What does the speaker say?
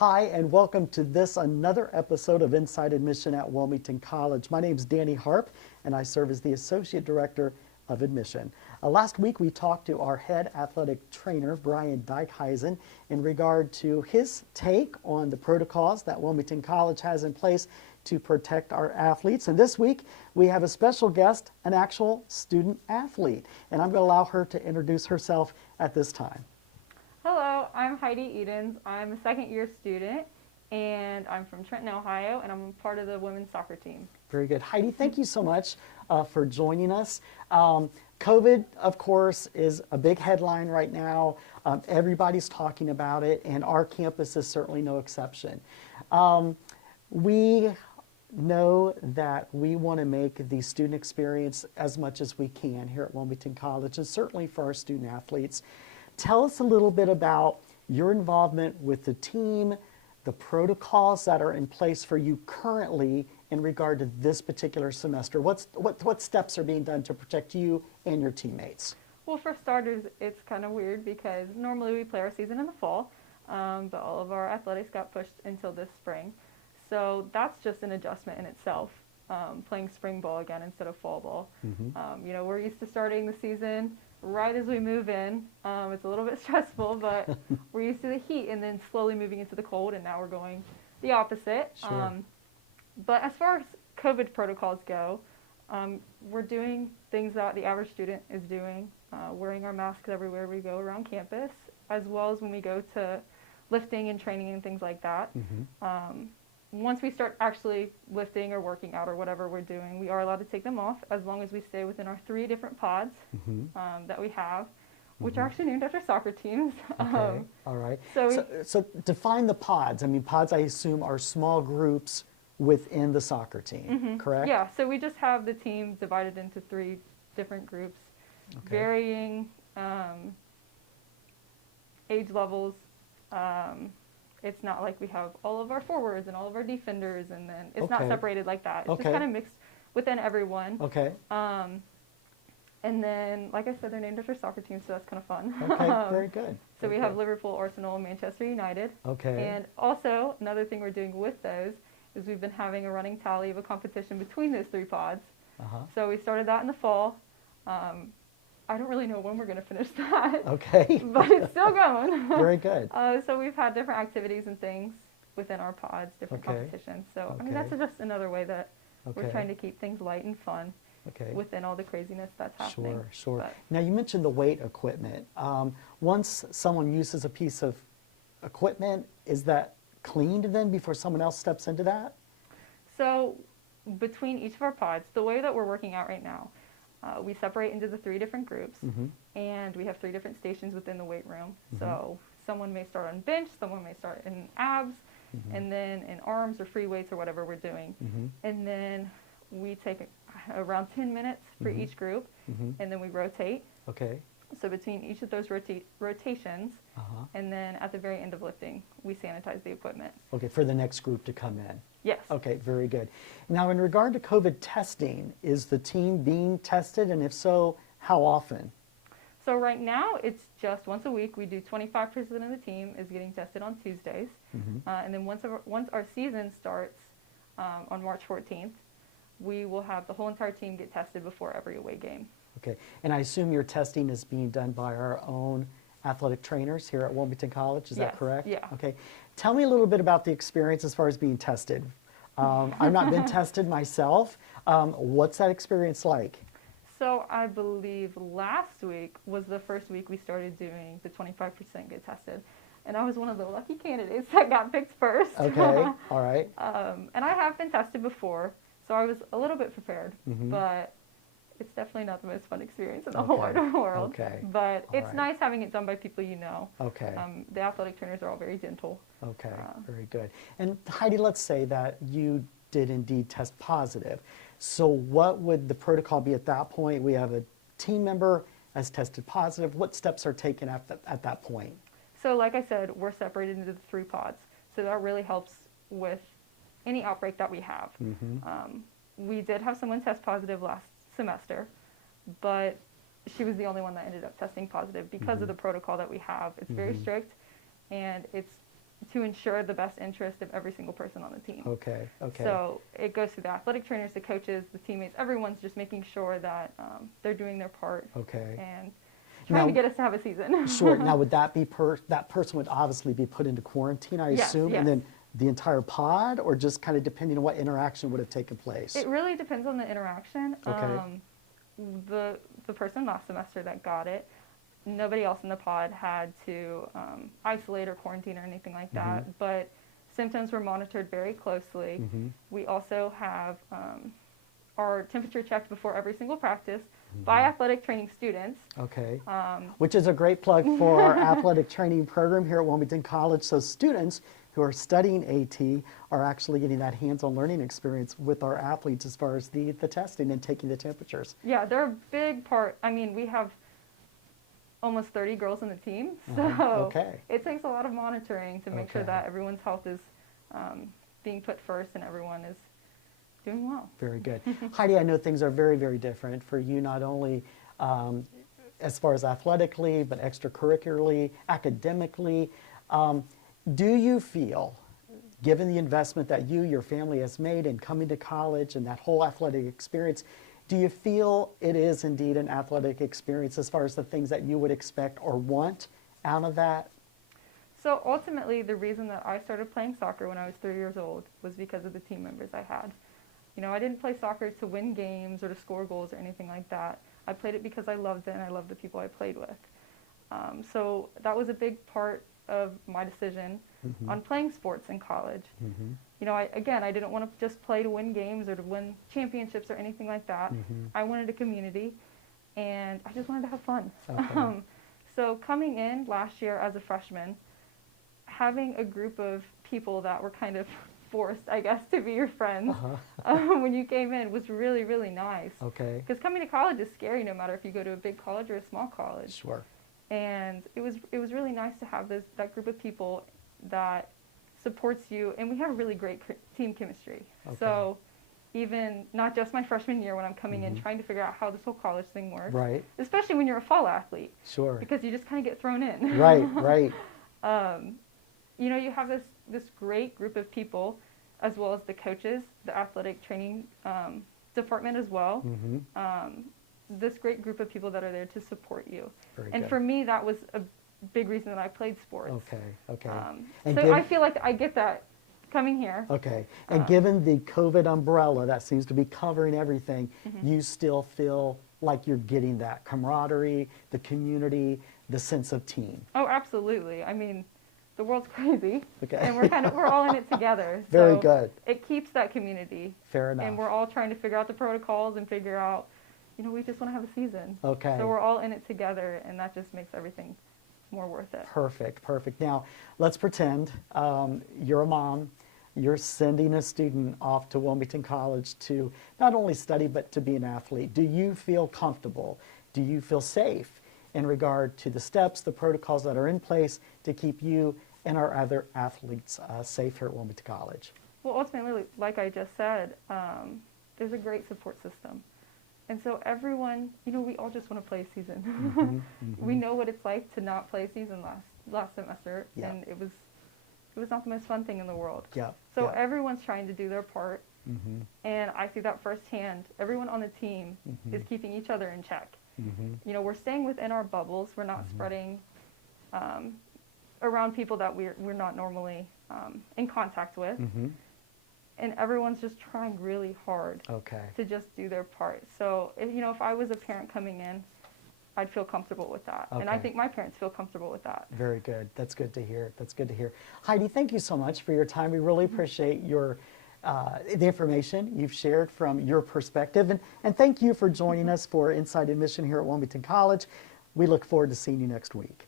Hi, and welcome to this another episode of Inside Admission at Wilmington College. My name is Danny Harp, and I serve as the Associate Director of Admission. Last week, we talked to our head athletic trainer, Brian Dykhuizen, in regard to his take on the protocols that Wilmington College has in place to protect our athletes. And this week, we have a special guest, an actual student athlete. And I'm going to allow her to introduce herself at this time. Hello, I'm Heidi Edens. I'm a second-year student, and I'm from Trenton, Ohio, and I'm part of the women's soccer team. Very good. Heidi, thank you so much for joining us. COVID, of course, is a big headline right now. Everybody's talking about it, and our campus is certainly no exception. We know that we want to make the student experience as much as we can here at Wilmington College, and certainly for our student athletes. Tell us a little bit about your involvement with the team, the protocols that are in place for you currently in regard to this particular semester. What steps are being done to protect you and your teammates? Well, for starters, it's kind of weird because normally we play our season in the fall, but all of our athletics got pushed until this spring. So that's just an adjustment in itself, playing spring ball again instead of fall ball. Mm-hmm. We're used to starting the season right as we move in. It's a little bit stressful, but we're used to the heat and then slowly moving into the cold, and now we're going the opposite. Sure. But as far as COVID protocols go, we're doing things that the average student is doing, wearing our masks everywhere we go around campus, as well as when we go to lifting and training and things like that. Mm-hmm. Once we start actually lifting or working out or whatever we're doing, we are allowed to take them off as long as we stay within our 3 different pods that we have, which are actually named after soccer teams. Okay. All right. So define the pods. I mean, pods, I assume, are small groups within the soccer team, correct? Yeah, so we just have the team divided into 3 different groups, varying age levels. It's not like we have all of our forwards and all of our defenders, and then it's not separated like that. It's just kind of mixed within everyone. Okay. And then, like I said, they're named after soccer teams, so that's kind of fun. Okay, very good. So we have Liverpool, Arsenal, and Manchester United. Okay. And also, another thing we're doing with those is we've been having a running tally of a competition between those 3 pods. So we started that in the fall. I don't really know when we're going to finish that. Okay. But it's still going. Very good. So we've had different activities and things within our pods, different competitions. So, I mean, that's just another way that we're trying to keep things light and fun within all the craziness that's happening. Sure. But now, you mentioned the weight equipment. Once someone uses a piece of equipment, is that cleaned then before someone else steps into that? So between each of our pods, the way that we're working out right now, we separate into the 3 different groups, and we have 3 different stations within the weight room. So someone may start on bench, someone may start in abs, and then in arms or free weights or whatever we're doing. And then we take around 10 minutes for each group, and then we rotate. Okay. So between each of those rotations, and then at the very end of lifting, we sanitize the equipment. Okay, for the next group to come in. Yes. Okay, very good. Now, in regard to COVID testing, is the team being tested, and if so, how often? So right now, it's just once a week. We do 25% of the team is getting tested on Tuesdays. And then once our season starts on March 14th, we will have the whole entire team get tested before every away game. Okay, and I assume your testing is being done by our own athletic trainers here at Wilmington College, is that correct? Yeah. Okay, tell me a little bit about the experience as far as being tested. I've not been tested myself. What's that experience like? So I believe last week was the first week we started doing the 25% get tested. And I was one of the lucky candidates that got picked first. Okay, all right. And I have been tested before, so I was a little bit prepared, but it's definitely not the most fun experience in the whole wide world. Okay. But it's nice having it done by people you know. Okay. The athletic trainers are all very gentle. Okay, very good. And Heidi, let's say that you did indeed test positive. So what would the protocol be at that point? We have a team member has tested positive. What steps are taken at that point? So like I said, we're separated into the 3 pods. So that really helps with any outbreak that we have. We did have someone test positive last semester, but she was the only one that ended up testing positive because of the protocol that we have. It's very strict, and it's to ensure the best interest of every single person on the team. Okay, okay. So it goes through the athletic trainers, the coaches, the teammates, everyone's just making sure that they're doing their part. Okay. And trying to get us to have a season. Sure. Now, would that be that person would obviously be put into quarantine, I assume, yes. and then the entire pod, or just kind of depending on what interaction would have taken place? It really depends on the interaction. Okay. The person last semester that got it, nobody else in the pod had to isolate or quarantine or anything like that, but symptoms were monitored very closely. We also have our temperature checked before every single practice by athletic training students. Okay. Which is a great plug for our athletic training program here at Wilmington College. So students who are studying AT are actually getting that hands-on learning experience with our athletes as far as the testing and taking the temperatures. Yeah, they're a big part. I mean, we have almost 30 girls on the team, so okay. It takes a lot of monitoring to make sure Okay. that everyone's health is being put first and everyone is doing well. Very good. Heidi, I know things are very, very different for you, not only as far as athletically, but extracurricularly, academically. Do you feel, given the investment that your family has made in coming to college and that whole athletic experience, do you feel it is indeed an athletic experience as far as the things that you would expect or want out of that? So ultimately, the reason that I started playing soccer when I was 3 years old was because of the team members I had. You know, I didn't play soccer to win games or to score goals or anything like that. I played it because I loved it and I loved the people I played with. So that was a big part of my decision on playing sports in college. You know, I didn't want to just play to win games or to win championships or anything like that. I wanted a community, and I just wanted to have fun. Okay. So coming in last year as a freshman, having a group of people that were kind of forced, I guess, to be your friends when you came in was really, really nice. Okay. Because coming to college is scary no matter if you go to a big college or a small college. Sure. And it was really nice to have that group of people that supports you, and we have really great team chemistry. Okay. So even not just my freshman year when I'm coming in trying to figure out how this whole college thing works, Right. especially when you're a fall athlete, Sure. because you just kind of get thrown in. Right, right. You know, you have this great group of people, as well as the coaches, the athletic training department as well. This great group of people that are there to support you. Very And good. for me, that was a big reason that I played sports. Okay, okay. So I feel like I get that coming here. Okay, and given the COVID umbrella that seems to be covering everything, you still feel like you're getting that camaraderie, the community, the sense of team. Oh, absolutely. I mean, the world's crazy, Okay. and we're all in it together. Very So good. It keeps that community. Fair enough. And we're all trying to figure out the protocols and figure out, you know, we just want to have a season. Okay. So we're all in it together, and that just makes everything more worth it. Perfect, perfect. Now, let's pretend you're a mom. You're sending a student off to Wilmington College to not only study, but to be an athlete. Do you feel comfortable? Do you feel safe in regard to the steps, the protocols that are in place to keep you and our other athletes safe here at Wilmington College? Well, ultimately, like I just said, there's a great support system. And so everyone, you know, we all just want to play a season. We know what it's like to not play a season last semester, and it was not the most fun thing in the world. Yeah. So yeah. everyone's trying to do their part, and I see that firsthand. Everyone on the team is keeping each other in check. You know, we're staying within our bubbles. We're not spreading around people that we're not normally in contact with. And everyone's just trying really hard to just do their part. So, if I was a parent coming in, I'd feel comfortable with that. And I think my parents feel comfortable with that. Very good. That's good to hear. That's good to hear. Heidi, thank you so much for your time. We really appreciate your the information you've shared from your perspective. And thank you for joining us for Inside Admission here at Wilmington College. We look forward to seeing you next week.